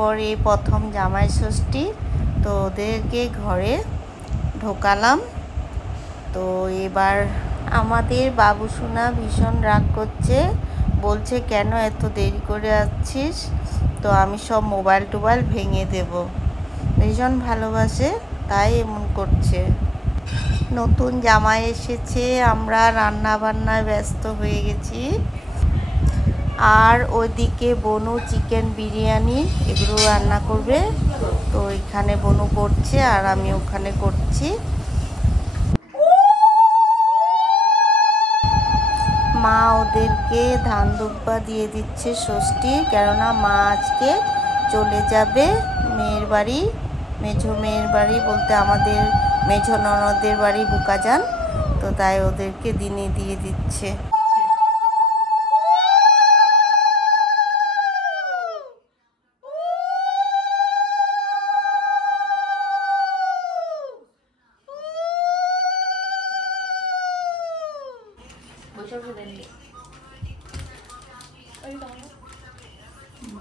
পরে প্রথম জামাই ষষ্ঠী, তো ওদেরকে ঘরে ঢোকালাম। তো এবার আমাদের বাবুসোনা ভীষণ রাগ করছে, বলছে কেন এত দেরি করে আসছিস। তো আমি সব মোবাইল টোবাইল ভেঙে দেব, ভীষণ ভালোবাসে তাই এমন করছে। নতুন জামাই এসেছে, আমরা রান্না বান্নায় ব্যস্ত হয়ে গেছি। আর ওইদিকে বনু চিকেন বিরিয়ানি এগুলো রান্না করবে। তো এখানে বনু করছে আর আমি ওখানে করছি। মা ওদেরকে ধান দুব্বা দিয়ে দিচ্ছে ষষ্ঠী, কেননা মা আজকে চলে যাবে মেয়ের বাড়ি, মেঝো মেয়ের বাড়ি বলতে আমাদের মেঝো ননদের বাড়ি বুকাজান। তো তাই ওদেরকে দিনে দিয়ে দিচ্ছে।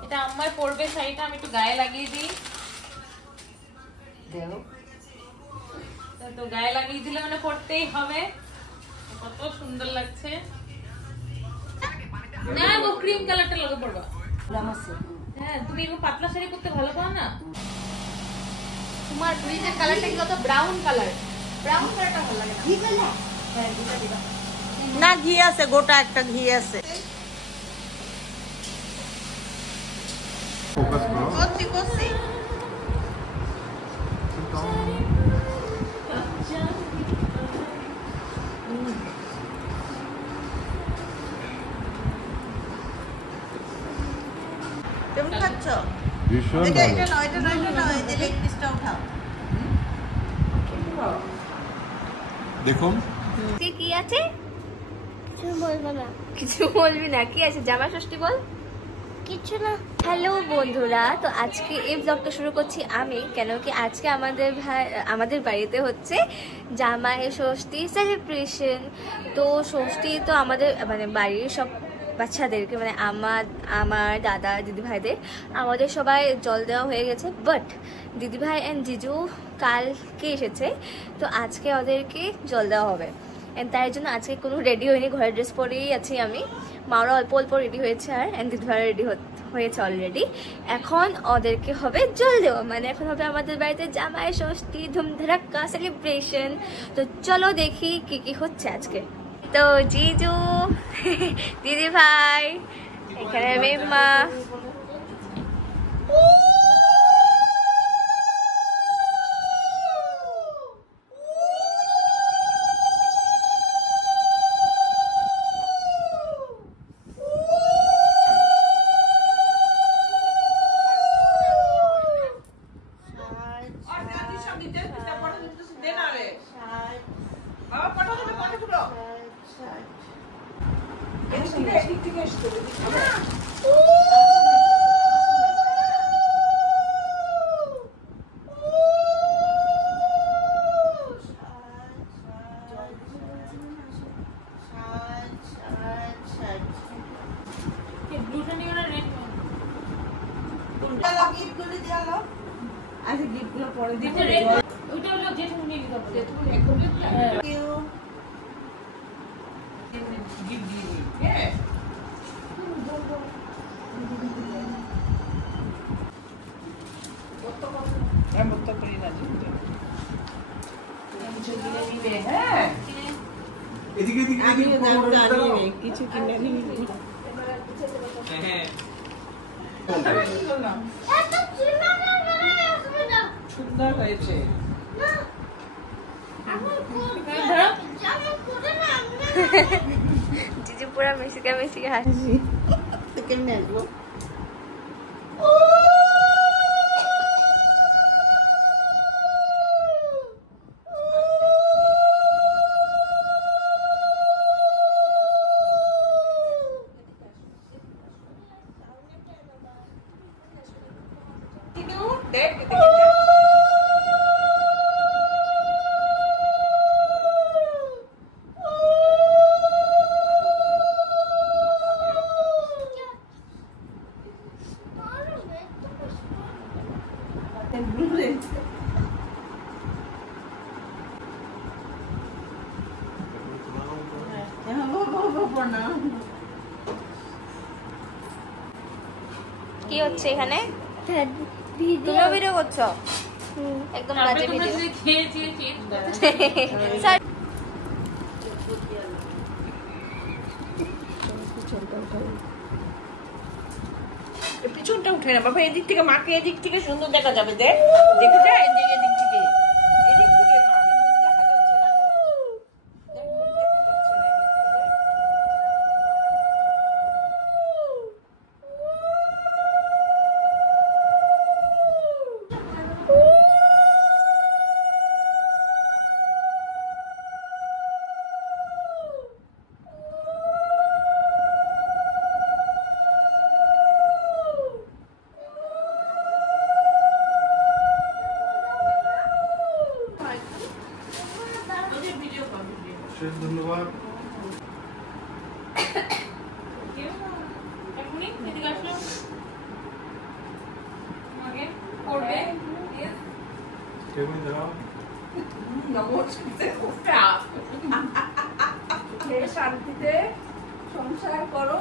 এটা আম্মাই পরবে শাড়িটা, আমি একটু গায়ে লাগিয়ে দিই। তো গায়ে লাগিয়ে দিলে মানে পরতেই হবে। কত সুন্দর লাগছে না গো, ক্রিম কালারটা লাগা পড়বা। হ্যাঁ, তুমি এরকম পাতলা শাড়ি পরতে ভালো পাও না? তোমার ব্রিজের কালারটা কি কত ব্রাউন কালার, ব্রাউন কালারটা ভালো লাগে না? ঘি দিলা? হ্যাঁ, ঘিটা দিবা। না, ঘি আছে, গোটা একটা ঘি আছে। ফোকাস করো। করছি করছি। কেমন খাচ্ছ? ভীষণ এটা ভালো। এটা নয়, এটা নয়, এটা নয়, এই যে লেগ পিসটা উঠাও। দেখুন কি আছে? কিছু বলবো না। কিছু বলবি না? কি আছে? জামাই ষষ্ঠী বল। কিছু না। হ্যালো বন্ধুরা, তো আজকে এই ব্লগটা শুরু করছি আমি, কেন কি আজকে আমাদের বাড়িতে হচ্ছে জামাই ষষ্ঠী সেলিব্রেশন। তো ষষ্ঠী তো আমাদের মানে বাড়ির সব বাচ্চাদেরকে মানে আমার দাদা দিদিভাইদের আমাদের সবাই জল দেওয়া হয়ে গেছে, বাট দিদিভাই অ্যান্ড জিজু কালকে এসেছে, তো আজকে ওদেরকে জল দেওয়া হবে। অ্যান্ড তার জন্য আজকে কোনো রেডি হয়নি, ঘরের ড্রেস পরেই আছি আমি। মাওরা অল্প অল্প রেডি হয়েছে আর অ্যান্ড দিদিভাই রেডি হয়েছে অলরেডি। এখন ওদেরকে হবে জল দেওয়া, মানে এখন হবে আমাদের বাড়িতে জামাই ষষ্ঠী ধুমধারাক্কা সেলিব্রেশন। তো চলো দেখি কি কি হচ্ছে আজকে। তো জিজু, দিদিভাই, এখানে মেম্মা, কিছু কিনে নিবি। সুন্দর হয়েছে। জিজু পুরা মিশিকে মিশিকে হাসি। কেমনে আসবো? হচ্ছে এখানে? তুমিও ভিডিও করছো? একদম বাজে ভিডিও। পিছনটা উঠে না বাবা, এদিক থেকে মাকে এদিক থেকে সুন্দর দেখা যাবে। দেখ দেখে যা, এদিক থেকে এদিক থেকে মাকে মুখ দেখা যাচ্ছে না তো। দেখ, মুখ দেখা যাচ্ছে না এদিক থেকে, দেখ। ধন্যবাদ। শান্তিতে সংসার করো।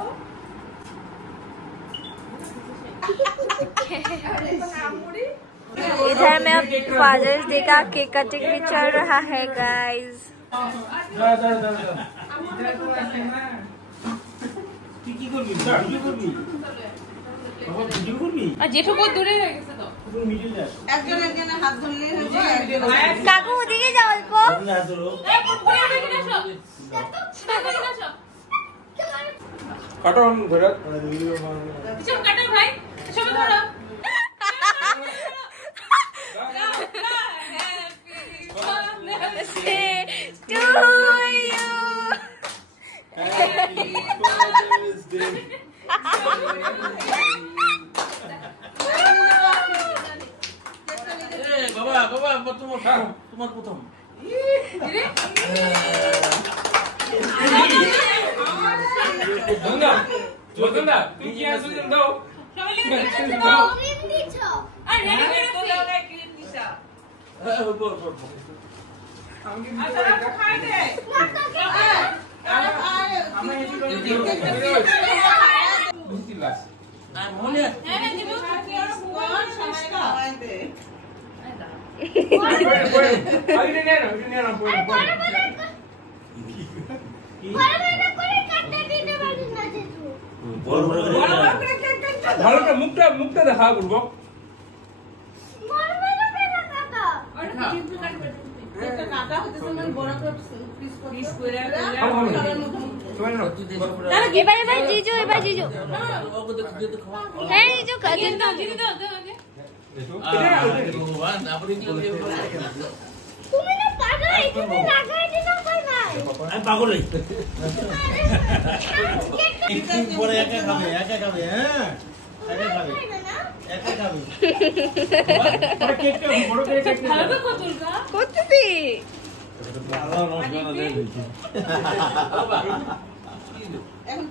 इधर में अब फादर्स डे का केक कटिंग भी चल रहा है गाइस। জেঠু বহুত দূরে হয়ে গেছে তো। কাকু ওদিকে যাও অল্প। কাটো ধরে কাটো ভাই, সবাই ধরো। To you. বাবা তোমার প্রথম তুমি কি আসো দাও ভালো করে মুখটা দেখা করবো এবার জিজু হ্যাঁ জিজু কাজিন তুমি না পাগল এখানে লাগাই দিনা কই নাই আমি পাগল হই পরে একা খাবে হ্যাঁ একা খাবে পরে কেকটা বড় করে কেক ভালো তো কতুলকা করতেছি এখন